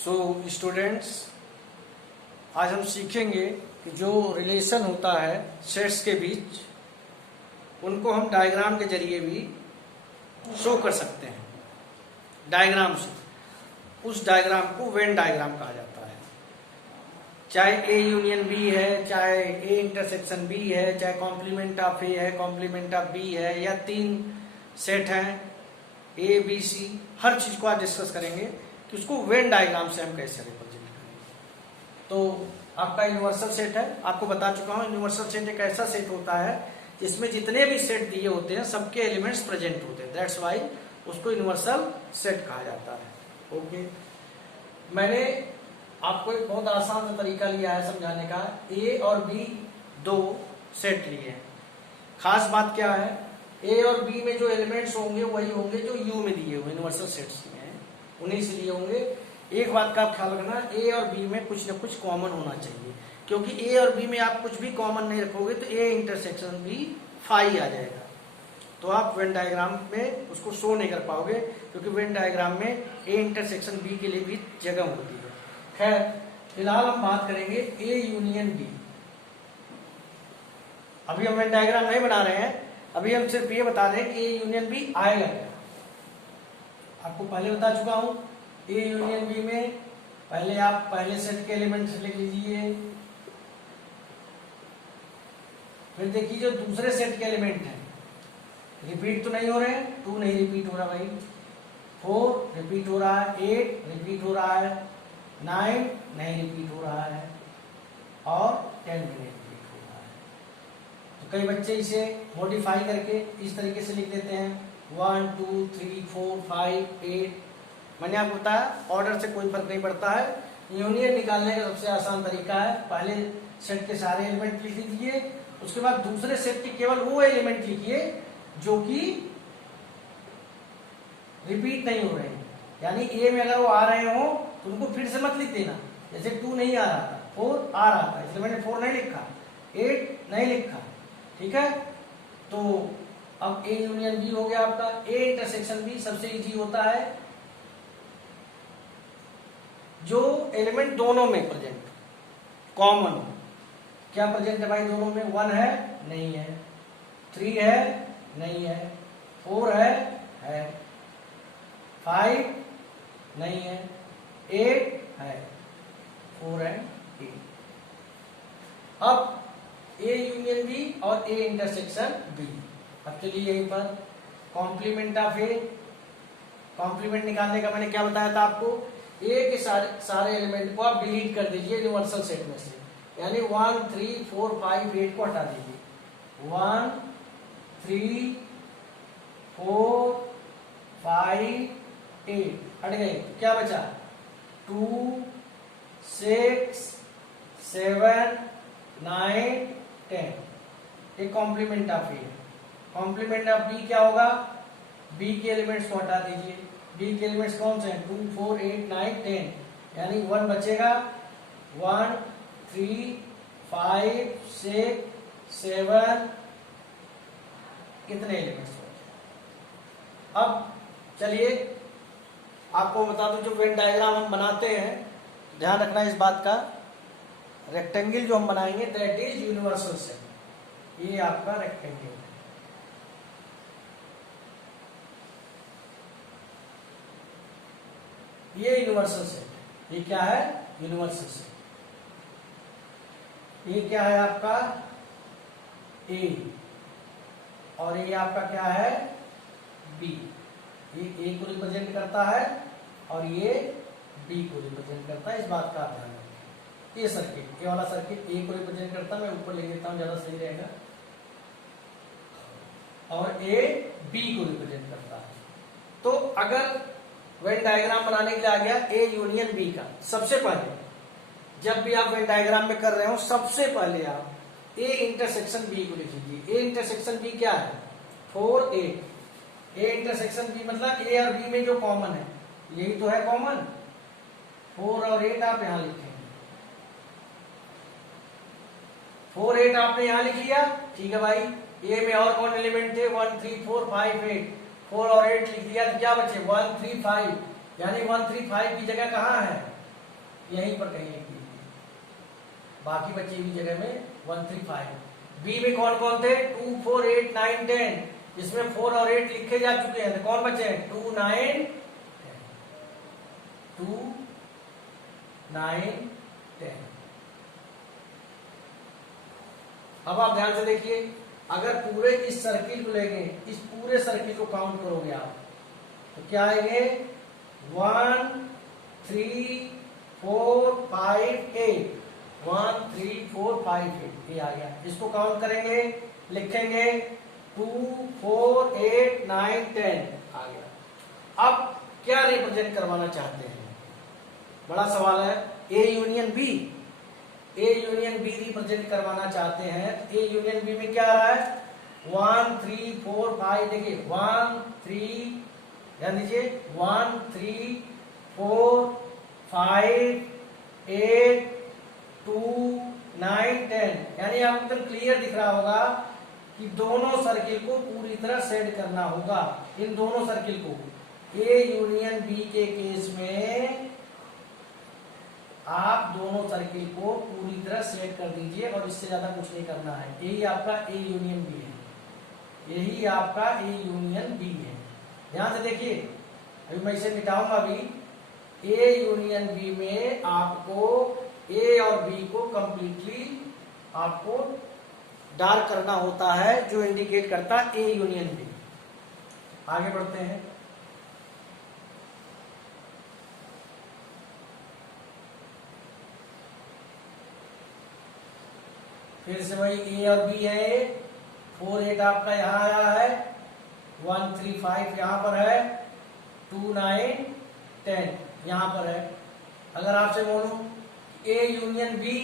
So students, आज हम सीखेंगे कि जो रिलेशन होता है सेट्स के बीच, उनको हम डायग्राम के जरिए भी शो कर सकते हैं। डायग्राम से, उस डायग्राम को वेन डायग्राम कहा जाता है। चाहे ए यूनियन बी है, चाहे ए इंटरसेक्शन बी है, चाहे कॉम्प्लीमेंट ऑफ ए है, कॉम्प्लीमेंट ऑफ बी है, या तीन सेट हैं ए बी सी, हर चीज को आज डिस्कस करेंगे कि उसको वेन डायग्राम से हम कैसे रिप्रेजेंट करेंगे। तो आपका यूनिवर्सल सेट है, आपको बता चुका हूं यूनिवर्सल सेट एक ऐसा सेट होता है जिसमें जितने भी सेट दिए होते हैं सबके एलिमेंट्स प्रेजेंट होते हैं। दैट्स वाई उसको यूनिवर्सल सेट कहा जाता है। ओके, मैंने आपको एक बहुत आसान सा तरीका लिया है समझाने का। ए और बी दो सेट लिए हैं। खास बात क्या है, ए और बी में जो एलिमेंट्स होंगे वही होंगे जो यू में दिए हुए यूनिवर्सल सेट्स में हैं, उन्हीं से लिए होंगे। एक बात का आप ख्याल रखना, ए और बी में कुछ ना कुछ कॉमन होना चाहिए, क्योंकि ए और बी में आप कुछ भी कॉमन नहीं रखोगे तो ए इंटरसेक्शन बी फाई आ जाएगा, तो आप वेन डायग्राम में उसको शो नहीं कर पाओगे, क्योंकि वेन डायग्राम में ए इंटरसेक्शन बी के लिए भी जगह होती है। खैर, फिलहाल हम बात करेंगे ए यूनियन बी। अभी हम वेन डायग्राम नहीं बना रहे हैं, अभी हम सिर्फ ये बता रहे हैं कि ए यूनियन बी आएगा क्या। आपको पहले बता चुका हूं, ए यूनियन बी में पहले आप पहले सेट के एलिमेंट्स लिख लीजिए, फिर देखिए जो दूसरे सेट के एलिमेंट हैं रिपीट तो नहीं हो रहे हैं, 2 नहीं रिपीट हो रहा भाई, 4 रिपीट हो रहा है, 8 रिपीट हो रहा है, 9 नहीं रिपीट हो रहा है, और 10 भी नहीं रिपीट हो रहा है। तो कई बच्चे इसे मॉडिफाई करके इस तरीके से लिख देते हैं 1 2 3 4 5 8। मैंने आपको बताया ऑर्डर से कोई फर्क नहीं पड़ता है। यूनियन निकालने का सबसे आसान तरीका है, पहले सेट के सारे एलिमेंट लिख लीजिए, उसके बाद दूसरे सेट के केवल वो एलिमेंट लिखिए जो कि रिपीट नहीं हो रहे हैं। यानी ए में अगर वो आ रहे हो तो उनको फिर से मत लिख देना। जैसे 2 नहीं आ रहा था, 4 आ रहा था, इसलिए मैंने 4 नहीं लिखा, 8 नहीं लिखा। ठीक है, तो अब ए यूनियन बी हो गया आपका। ए इंटरसेक्शन बी सबसे इजी होता है जो एलिमेंट दोनों में प्रेजेंट कॉमन हो। क्या प्रेजेंट है भाई दोनों में? 1 है, नहीं है, 3 है, नहीं है, 4 है, 5 नहीं है, 8 है, 4 है, 8। अब ए यूनियन बी और ए इंटरसेक्शन बी। अब चलिए यहीं पर कॉम्प्लीमेंट ऑफ ए, कॉम्प्लीमेंट निकालने का मैंने क्या बताया था आपको, ए के सारे एलिमेंट को आप डिलीट कर दीजिए यूनिवर्सल सेट में से, यानी 1 3 4 5 8 को हटा दीजिए। 1 3 4 5 8 हट गए, क्या बचा? 2 6 7 9 10। एक complement of A. Complement of B क्या होगा? बी के एलिमेंट्स को हटा दीजिए। बी के एलिमेंट्स कौन से हैं? 2 4 8 9 10, यानी 1 बचेगा। 1 3 5 6 7 कितने एलिमेंट्स हो? अब चलिए आपको बता दूं, जो वेन डायग्राम हम बनाते हैं, ध्यान रखना इस बात का, रेक्टेंगल जो हम बनाएंगे दैट इज यूनिवर्सल सेट। ये आपका रेक्टेंगल है, ये यूनिवर्सल सेट। ये क्या है? Universal set. ये क्या है आपका? ए, और ये आपका क्या है? बी। ये ए को रिप्रेजेंट करता है और ये बी को रिप्रेजेंट करता है, इस बात का ध्यान रखें। ये सर्किट, ये वाला सर्किट ए को रिप्रेजेंट करता है, मैं ऊपर ले लेता हूं ज्यादा सही रहेगा, और ए बी को रिप्रेजेंट करता है। तो अगर वेन डायग्राम बनाने के लिए आ गया ए यूनियन बी का, सबसे पहले जब भी आप वेन डायग्राम में कर रहे हो, सबसे पहले आप ए इंटरसेक्शन बी को लिख लीजिए। ए इंटरसेक्शन बी क्या है? 4 8। ए इंटरसेक्शन बी मतलब ए और बी में जो कॉमन है, यही तो है कॉमन। 4 और 8 आप यहां लिखेंगे। 4 8 आपने यहां लिख लिया, ठीक है भाई। ए में और कौन एलिमेंट थे? 1 3 4 5 8। 4 और 8 लिख दिया तो क्या बचे? 1 3 5, यानी 1 3 5 की जगह कहां है? यहीं पर कहीं लिख दीजिए, बाकी बची हुई जगह में 1 3 5। बी में कौन कौन थे? 2 4 8 9 10, इसमें 4 और 8 लिखे जा चुके हैं, तो कौन बचे हैं? 2 9 2 9 10। अब आप ध्यान से देखिए, अगर पूरे इस सर्किल को लेंगे, इस पूरे सर्किल को काउंट करोगे आप, तो क्या आएंगे? 1 3 4 5 8, 1 3 4 5 8, ये आ गया। इसको काउंट करेंगे, लिखेंगे 2 4 8 9 10, आ गया। अब क्या रिप्रेजेंट करवाना चाहते हैं? बड़ा सवाल है। A union B, A union B represent करवाना चाहते हैं। ए यूनियन बी में क्या आ रहा है? 1 3 4 5, देखिए 1 3, ध्यान दीजिए 1 3 4 5 8 2 9 10, यानी आपको एकदम क्लियर दिख रहा होगा कि दोनों सर्किल को पूरी तरह सेट करना होगा। इन दोनों सर्किल को, ए यूनियन बी के केस में आप दोनों सर्किल को पूरी तरह सेट कर दीजिए और इससे ज्यादा कुछ नहीं करना है। यही आपका ए यूनियन बी है, यही आपका ए यूनियन बी है। ध्यान से देखिए, अभी मैं इसे मिटाऊंगा अभी। ए यूनियन बी में आपको ए और बी को कंप्लीटली आपको डार्क करना होता है, जो इंडिकेट करता है ए यूनियन बी। आगे बढ़ते हैं। फिर से वही ए और बी है, 4 8 आपका यहां आया है, 1 3 5 यहां पर है, 2 9 10 यहां पर है। अगर आपसे बोलूं A union B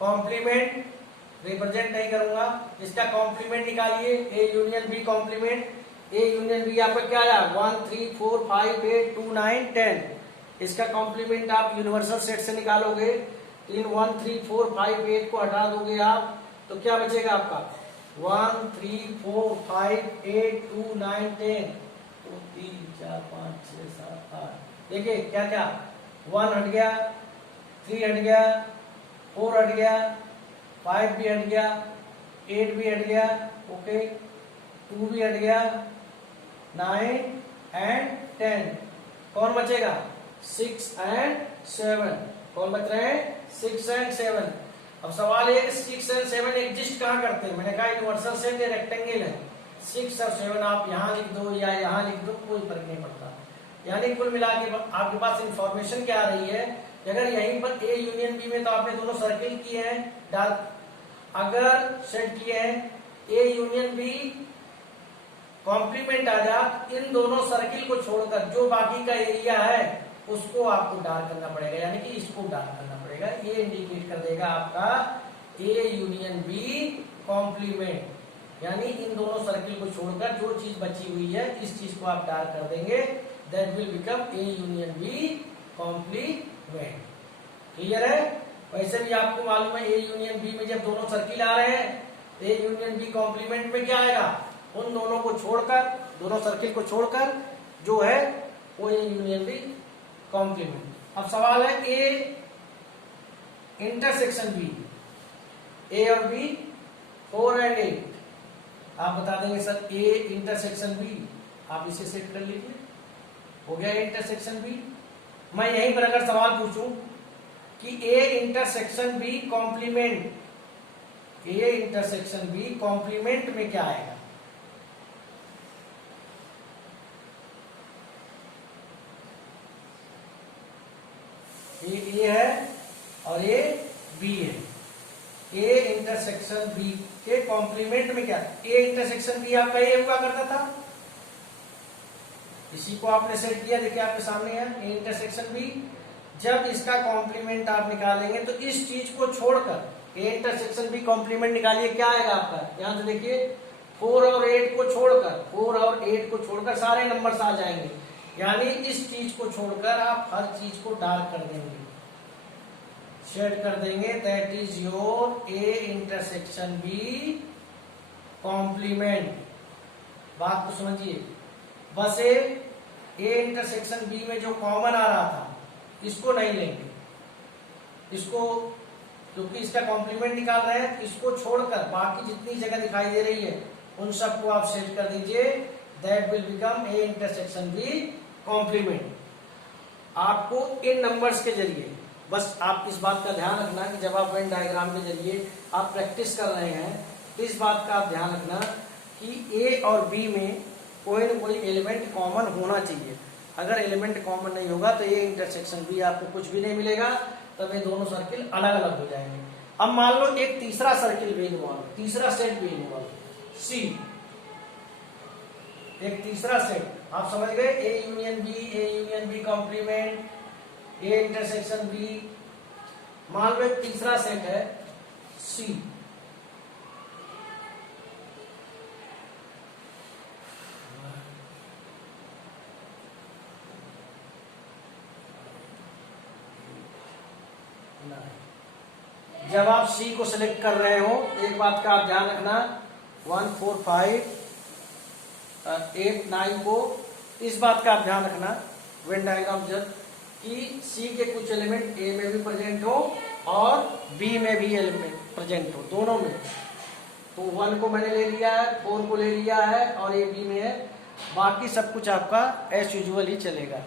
complement, represent नहीं करूंगा, इसका कॉम्प्लीमेंट निकालिए। A union B complement, A union B आपका क्या आया? 1 3 4 5 8 2 9 10। इसका कॉम्प्लीमेंट आप यूनिवर्सल सेट से निकालोगे। इन 1 3 4 5 8 को हटा दोगे आप, तो क्या बचेगा आपका? 1 3 4 5 8 2 9 10, 2 3 4 5 6 7 8। देखिए क्या क्या, 1 हट गया, 3 हट गया, 4 हट गया, 5 भी हट गया, 8 भी हट गया, ओके, 2 भी हट गया, 9 एंड 10। कौन बचेगा? 6 एंड 7। कौन बच रहे हैं? 6 एंड 7। अब सवाल ये 6 एंड 7 एग्जिस्ट कहां करते हैं? मैंने कहा यूनिवर्सल सेट रेक्टेंगल है, 6 और 7 आप यहां लिख दो या यहां लिख दो, कोई फर्क नहीं पड़ता। यानी कुल मिला के आपके पास इंफॉर्मेशन क्या आ रही है? अगर यहीं पर ए यूनियन बी में तो आपने दोनों सर्किल किए हैं डार्क, अगर सेट किए हैं ए यूनियन बी कॉम्प्लीमेंट आ जा, इन दोनों सर्किल को छोड़कर जो बाकी का एरिया है उसको आपको डार्क करना पड़ेगा, यानी कि इसको डार्क करना पड़ेगा। ये इंडिकेट कर देगा आपका ए यूनियन बी कॉम्प्लीमेंट, यानी इन दोनों सर्किल को छोड़कर जो चीज बची हुई है इस चीज को आप डार्क कर देंगे, that will become A union B complement. Clear है? वैसे भी आपको मालूम है ए यूनियन बी में जब दोनों सर्किल आ रहे हैं, ए यूनियन बी कॉम्प्लीमेंट में क्या आएगा? उन दोनों को छोड़कर, दोनों सर्किल को छोड़कर जो है वो ए यूनियन बी कॉम्प्लीमेंट। अब सवाल है ए इंटरसेक्शन बी, ए और बी 4 एंड 8। आप बता देंगे सर ए इंटरसेक्शन बी, आप इसे सेट कर लीजिए, हो गया इंटरसेक्शन बी। मैं यहीं पर अगर सवाल पूछूं कि A intersection B complement, A intersection B complement में क्या आएगा? ए है और ए बी है, ए इंटरसेक्शन बी के कॉम्प्लीमेंट में क्या? ए इंटरसेक्शन बी आपका ए हुआ करता था, इसी को आपने सेट किया, देखिए आपके सामने है ए इंटरसेक्शन बी। जब इसका कॉम्प्लीमेंट आप निकालेंगे तो इस चीज को छोड़कर ए इंटरसेक्शन बी कॉम्प्लीमेंट निकालिए, क्या आएगा आपका? ध्यान से देखिए, 4 और 8 को छोड़कर, 4 और 8 को छोड़कर सारे नंबर्स आ जाएंगे, यानी इस चीज को छोड़कर आप हर चीज को डार्क कर देंगे, सेट कर देंगे, that is your A intersection B complement. बात को समझिए, बस ए इंटरसेक्शन बी में जो कॉमन आ रहा था, इसको नहीं लेंगे, इसको क्योंकि इसका कॉम्प्लीमेंट निकाल रहे हैं, इसको छोड़कर बाकी जितनी जगह दिखाई दे रही है उन सबको आप सेट कर दीजिए। That will become A intersection B complement. आपको इन नंबर्स के जरिए बस आप इस बात का ध्यान रखना कि जब आप वेन डायग्राम के जरिए आप प्रैक्टिस कर रहे हैं तो इस बात का आप ध्यान रखना कि ए और बी में कोई न कोई एलिमेंट कॉमन होना चाहिए। अगर एलिमेंट कॉमन नहीं होगा तो ए इंटरसेक्शन बी आपको कुछ भी नहीं मिलेगा, तब ये दोनों सर्किल अलग अलग हो जाएंगे। अब मान लो एक तीसरा सर्किल भी इन्वॉल्व, तीसरा सेट भी इन्वॉल्व, सी, एक तीसरा सेट आप समझ गए, A union B complement, A intersection B. मान लो एक तीसरा सेट है सी, जब आप सी को सिलेक्ट कर रहे हो एक बात का आप ध्यान रखना, 1 4 5 8 9 को इस बात का आप ध्यान रखना वेन डायग्राम जब कि सी के कुछ एलिमेंट ए में भी प्रेजेंट हो और बी में भी एलिमेंट प्रेजेंट हो, दोनों में। तो 1 को मैंने ले लिया है, 4 को ले लिया है और ए बी में है, बाकी सब कुछ आपका एज यूजुअल ही चलेगा।